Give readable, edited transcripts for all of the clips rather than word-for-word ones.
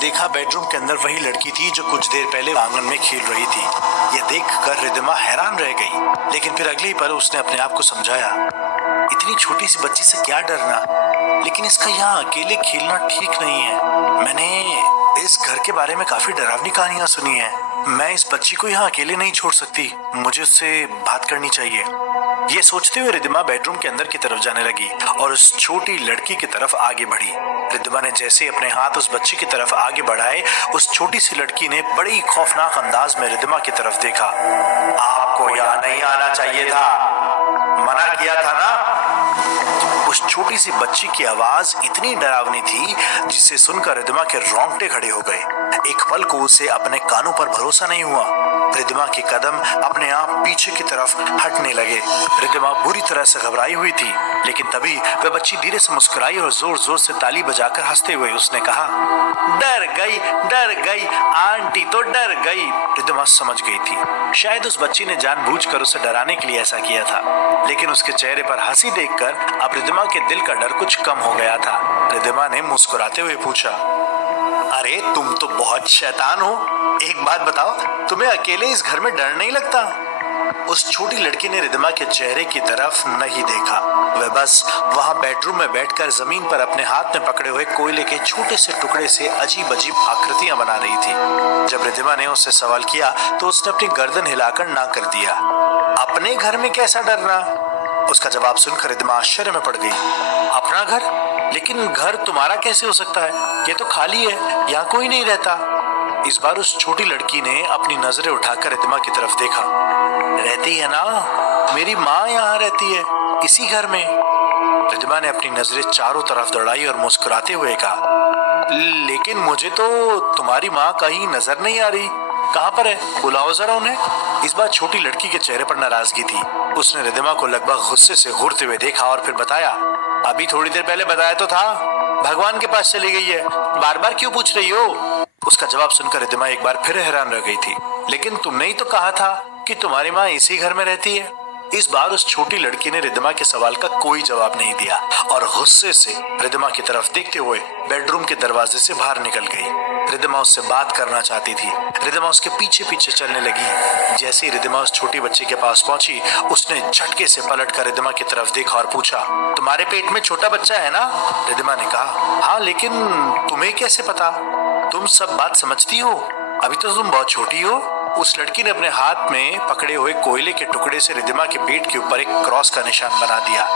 देखा बेडरूम के अंदर वही लड़की थी जो कुछ देर पहले आंगन में खेल रही थी। यह देखकर रिद्धिमा हैरान रह गई, लेकिन फिर अगले ही पल उसने अपने आप को समझाया, इतनी छोटी सी बच्ची से क्या डरना, लेकिन इसका यहाँ अकेले खेलना ठीक नहीं है। मैंने इस घर के बारे में काफी डरावनी कहानियां सुनी है। मैं इस बच्ची को यहाँ अकेले नहीं छोड़ सकती, मुझे उससे बात करनी चाहिए। ये सोचते हुए रिद्धिमा बेडरूम के अंदर की तरफ जाने लगी और उस छोटी लड़की की तरफ आगे बढ़ी। रिद्धिमा ने जैसे अपने हाथ उस बच्ची की तरफ आगे बढ़ाए, उस छोटी सी लड़की ने बड़ी खौफनाक अंदाज में रिद्धिमा की तरफ देखा। आपको यहाँ नहीं आना चाहिए था, मना किया था ना। उस छोटी सी बच्ची की आवाज इतनी डरावनी थी जिसे सुनकर रिद्धिमा के रोंगटे खड़े हो गए। एक पल को उसे अपने कानों पर भरोसा नहीं हुआ। रिद्धिमा के कदम अपने आप पीछे की तरफ हटने लगे। रिद्धिमा बुरी तरह से घबराई हुई थी, लेकिन तभी वह बच्ची धीरे से मुस्कुराई और जोर जोर से ताली बजाकर हंसते हुए उसने कहा, डर गई आंटी तो डर गई। रिद्धिमा समझ गई थी शायद उस बच्ची ने जानबूझकर उसे डराने के लिए ऐसा किया था, लेकिन उसके चेहरे पर हंसी देखकर अब रिद्धिमा के दिल का डर कुछ कम हो गया था। रिद्धिमा ने मुस्कुराते हुए पूछा, अरे तुम तो बहुत शैतान हो, एक बात बताओ, तुम्हें अकेले इस घर में डर नहीं लगता? उस छोटी लड़की ने रिद्धिमा के चेहरे की तरफ नहीं देखा। वह बस वहां बेडरूम में बैठकर जमीन पर अपने हाथ में पकड़े हुए कोयले के छोटे से टुकड़े से अजीब अजीब आकृतियां बना रही थी। जब रिद्धिमा ने उससे सवाल किया तो उसने अपनी गर्दन हिलाकर ना कर दिया। अपने घर में कैसा डरना? उसका जवाब सुनकर रिद्धिमा आश्चर्य में पड़ गई। अपना घर? लेकिन घर तुम्हारा कैसे हो सकता है? ये तो खाली है, यहाँ कोई नहीं रहता। इस बार उस छोटी लड़की ने अपनी नजरें उठाकर रिद्धिमा की तरफ देखा। रहती है ना, मेरी माँ यहाँ रहती है, इसी घर में। रिद्धिमा ने अपनी नजरें चारों तरफ दौड़ाई और मुस्कुराते हुए कहा, लेकिन मुझे तो तुम्हारी माँ कहीं नजर नहीं आ रही, कहाँ पर है? बुलाओ जरा उन्हें। इस बार छोटी लड़की के चेहरे पर नाराजगी थी। उसने रिद्धिमा को लगभग गुस्से से घूरते हुए देखा और फिर बताया, अभी थोड़ी देर पहले बताया तो था, भगवान के पास चली गई है, बार बार क्यों पूछ रही हो? उसका जवाब सुनकर रिद्धिमा एक बार फिर हैरान रह गई थी। लेकिन तुमने ही तो कहा था कि तुम्हारी माँ इसी घर में रहती है। इस बार उस छोटी लड़की ने रिद्धिमा के सवाल का कोई जवाब नहीं दिया और गुस्से से रिद्धिमा की तरफ देखते हुए बेडरूम के दरवाजे से बाहर निकल गई। रिद्धिमा उससे बात करना चाहती थी। रिद्धिमा उसके पीछे पीछे चलने लगी। जैसे ही रिद्धिमा उस छोटी बच्ची के पास पहुंची, उसने झटके से पलटकर रिद्धिमा की तरफ देखा और पूछा, तुम्हारे पेट में छोटा बच्चा है ना? रिद्धिमा ने कहा, हाँ, लेकिन तुम्हें कैसे पता? तुम सब बात समझती हो, अभी तो तुम बहुत छोटी हो। उस लड़की ने अपने हाथ में पकड़े हुए कोयले के टुकड़े से रिद्धिमा के पेट के ऊपर एक क्रॉस का निशान बना दिया।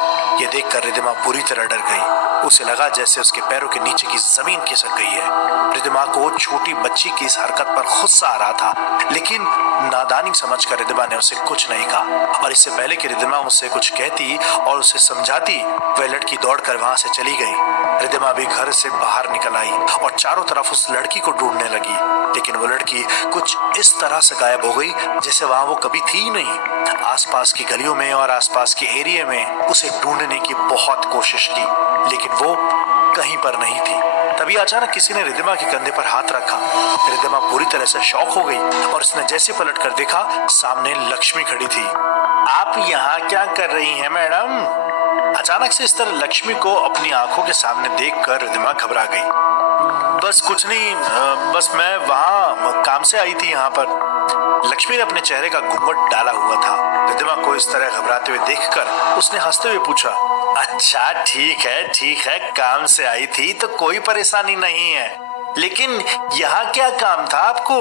यह देखकर रिद्धिमा पूरी तरह डर गई। उसे लगा जैसे उसके पैरों के नीचे की जमीन खिसक गई है। रिद्धिमा को छोटी बच्ची की इस हरकत पर गुस्सा आ रहा था, लेकिन नादानी समझकर रिद्धिमा ने उसे कुछ नहीं कहा और इससे पहले कि रिद्धिमा उससे कुछ कहती और उसे समझाती, वह लड़की दौड़कर वहां से चली गई। रिद्धिमा भी घर से बाहर निकल आई और चारों तरफ उस लड़की को ढूंढने लगी, लेकिन वो लड़की कुछ इस तरह से गायब हो गई जैसे वहां वो कभी थी ही नहीं। आसपास की गलियों में और आसपास के एरिया में उसे ढूंढने की बहुत कोशिश की, लेकिन वो कहीं पर नहीं थी। तभी अचानक किसी ने रिद्धिमा के कंधे पर हाथ रखा। रिद्धिमा पूरी तरह से शॉक हो गई और उसने जैसे पलट कर देखा, सामने लक्ष्मी खड़ी थी। आप यहाँ क्या कर रही हैं मैडम? अचानक से इस तरह लक्ष्मी को अपनी आंखों के सामने देखकर रिद्धिमा घबरा गई। बस कुछ नहीं, बस मैं वहाँ काम से आई थी यहाँ पर। लक्ष्मी ने अपने चेहरे का घूंघट डाला हुआ था। रिद्धिमा को इस तरह घबराते हुए देखकर उसने हंसते हुए पूछा, अच्छा ठीक है, काम से आई थी तो कोई परेशानी नहीं है, लेकिन यहाँ क्या काम था आपको?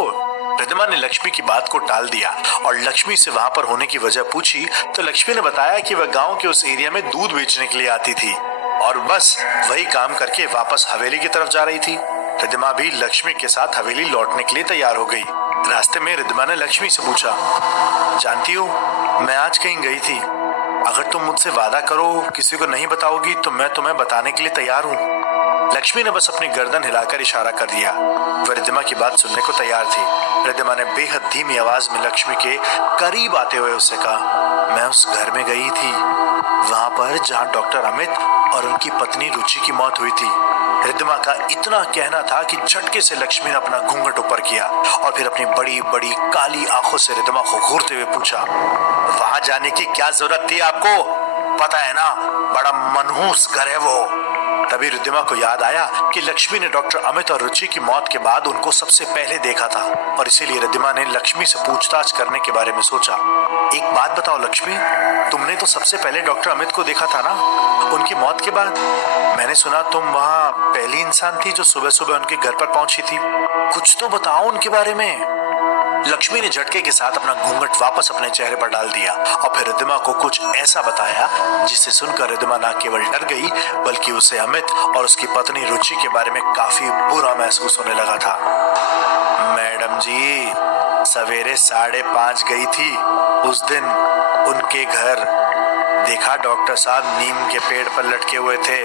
रिद्धिमा ने लक्ष्मी की बात को टाल दिया और लक्ष्मी से वहां पर होने की वजह पूछी तो लक्ष्मी ने बताया कि वह गांव के उस एरिया में दूध बेचने के लिए आती थी और बस वही काम करके वापस हवेली की तरफ जा रही थी। रिद्धिमा भी लक्ष्मी के साथ हवेली लौटने के लिए तैयार हो गई। रास्ते में रिद्धिमा ने लक्ष्मी से पूछा, जानती हो, मैं आज कहीं गई थी, अगर तुम मुझसे वादा करो किसी को नहीं बताओगी तो मैं तुम्हें बताने के लिए तैयार हूँ। लक्ष्मी ने बस अपनी गर्दन हिलाकर इशारा कर दिया। वह रिद्धिमा की बात सुनने को तैयार थी। रिद्धिमा ने बेहद धीमी आवाज में लक्ष्मी के करीब आते हुए उससे कहा, मैं उस घर में गई थी, वहां पर जहां डॉक्टर अमित और उनकी पत्नी रुचि की मौत हुई थी। रिद्धिमा का इतना कहना था कि झटके से लक्ष्मी ने अपना घूंघट ऊपर किया और फिर अपनी बड़ी बड़ी काली आंखों से रिद्धिमा को घूरते हुए पूछा, वहां जाने की क्या जरूरत थी आपको? पता है ना, बड़ा मनहूस घर है वो। तभी रिद्धिमा को याद आया कि लक्ष्मी ने डॉक्टर अमित और रुचि की मौत के बाद उनको सबसे पहले देखा था और इसीलिए रिद्धिमा ने लक्ष्मी से पूछताछ करने के बारे में सोचा। एक बात बताओ लक्ष्मी, तुमने तो सबसे पहले डॉक्टर अमित को देखा था ना उनकी मौत के बाद? मैंने सुना तुम वहाँ पहली इंसान थी जो सुबह सुबह उनके घर पर पहुंची थी। कुछ तो बताओ उनके बारे में। लक्ष्मी ने झटके के साथ अपना घूंघट वापस अपने चेहरे पर डाल दिया और फिर रिद्धिमा को कुछ ऐसा बताया जिसे सुनकर रिद्धिमा न केवल डर गई बल्कि उसे अमित और उसकी पत्नी रुचि के बारे में काफी बुरा महसूस होने लगा था। मैडम जी, सवेरे 5:30 गई थी उस दिन उनके घर। देखा डॉक्टर साहब नीम के पेड़ पर लटके हुए थे,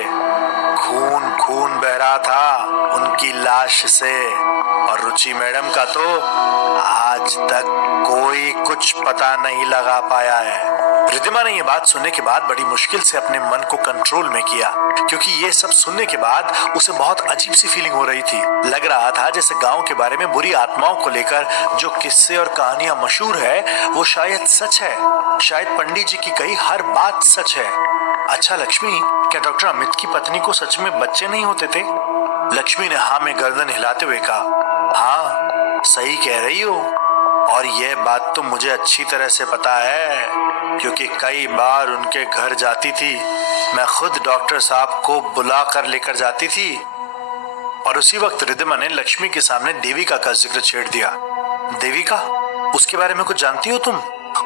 खून खून बह रहा था उनकी लाश से। और रुचि मैडम का तो आज तक कोई कुछ पता नहीं लगा पाया है। रिद्धिमा ने यह बात सुनने के बाद बड़ी मुश्किल से अपने मन को कंट्रोल में किया, क्योंकि ये सब सुनने के बाद उसे बहुत अजीब सी फीलिंग हो रही थी। लग रहा था जैसे गांव के बारे में बुरी आत्माओं को लेकर जो किस्से और कहानियां मशहूर है वो शायद सच है। शायद पंडित जी की कही हर बात सच है। अच्छा लक्ष्मी, क्या डॉक्टर अमित की पत्नी को सच में बच्चे नहीं होते थे? लक्ष्मी ने हाँ में गर्दन हिलाते हुए कहा, हाँ सही कह रही हो, और यह बात तो मुझे अच्छी तरह से पता है क्योंकि कई बार उनके घर जाती थी। मैं खुद डॉक्टर साहब को बुला कर लेकर जाती थी। और उसी वक्त रिद्धिमा ने लक्ष्मी के सामने देविका का जिक्र छेड़ दिया। देविका, उसके बारे में कुछ जानती हो तुम?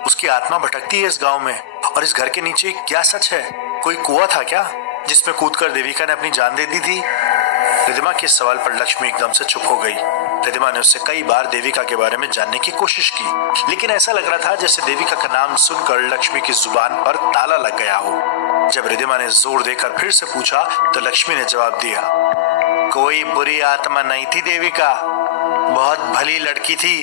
उसकी आत्मा भटकती है इस गांव में, और इस घर के नीचे क्या सच है? कोई कुआं था क्या जिसमें कूदकर देविका ने अपनी जान दे दी थी? रिद्धिमा के सवाल पर लक्ष्मी एकदम से चुप हो गई। रिद्धिमा ने उससे कई बार देविका के बारे में जानने की कोशिश की, लेकिन ऐसा लग रहा था जैसे देविका का नाम सुनकर लक्ष्मी की जुबान पर ताला लग गया हो। जब रिद्धिमा ने जोर देकर फिर से पूछा तो लक्ष्मी ने जवाब दिया, कोई बुरी आत्मा नहीं थी देविका, बहुत भली लड़की थी।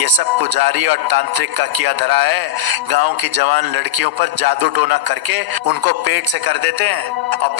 ये सब पुजारी और तांत्रिक का किया धरा है। गांव की जवान लड़कियों पर जादू टोना करके उनको पेट से कर देते हैं और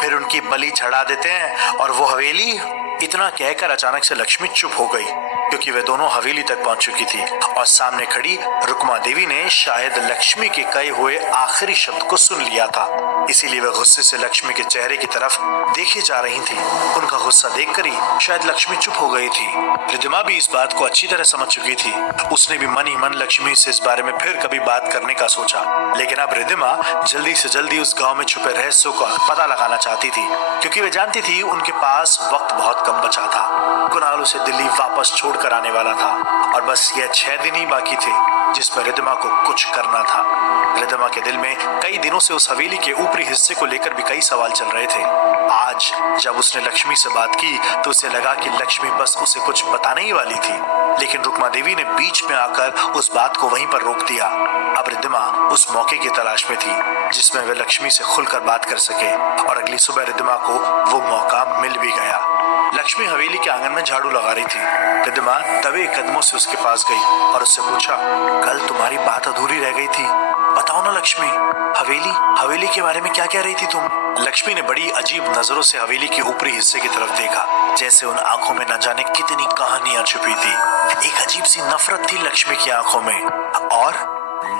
फिर उनकी बलि चढ़ा देते हैं। और वो हवेली। इतना कहकर अचानक से लक्ष्मी चुप हो गई, क्योंकि वे दोनों हवेली तक पहुंच चुकी थी और सामने खड़ी रुक्मा देवी ने शायद लक्ष्मी के कहे हुए आखिरी शब्द को सुन लिया था। इसीलिए वह गुस्से से लक्ष्मी के चेहरे की तरफ देखे जा रही थी। उनका गुस्सा देखकर ही शायद लक्ष्मी चुप हो गई थी। रिद्धिमा भी इस बात को अच्छी तरह समझ चुकी थी। उसने भी मन ही मन लक्ष्मी से इस बारे में फिर कभी बात करने का सोचा, लेकिन अब रिद्धिमा जल्दी से जल्दी उस गाँव में छुपे रहस्यों का पता लगाना चाहती थी, क्योंकि वे जानती थी उनके पास वक्त बहुत कम बचा था। कुणाल उसे दिल्ली वापस छोड़कर आने वाला था और बस यह 6 दिन ही बाकी थे जिसमें रिद्धिमा को कुछ करना था। रिद्धिमा के दिल में कई दिनों से उस हवेली के ऊपरी हिस्से को लेकर भी कई सवाल चल रहे थे। आज जब उसने लक्ष्मी से बात की तो उसे लगा कि लक्ष्मी बस उसे कुछ बताने ही वाली थी, लेकिन रुक्मा देवी ने बीच में आकर उस बात को वहीं पर रोक दिया। अब रिद्धिमा उस मौके की तलाश में थी जिसमें वे लक्ष्मी से खुलकर बात कर सके, और अगली सुबह रिद्धिमा को वो मौका मिल भी गया। लक्ष्मी हवेली के आंगन में झाड़ू लगा रही थी। रिद्धिमा दबे कदमों से उसके पास गई और उससे पूछा, कल तुम्हारी बात अधूरी रह गई थी, बताओ ना लक्ष्मी, हवेली के बारे में क्या कह रही थी तुम? लक्ष्मी ने बड़ी अजीब नजरों से हवेली के ऊपरी हिस्से की तरफ देखा, जैसे उन आंखों में न जाने कितनी कहानियां छुपी थी। एक अजीब सी नफरत थी लक्ष्मी की आंखों में और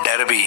डर भी।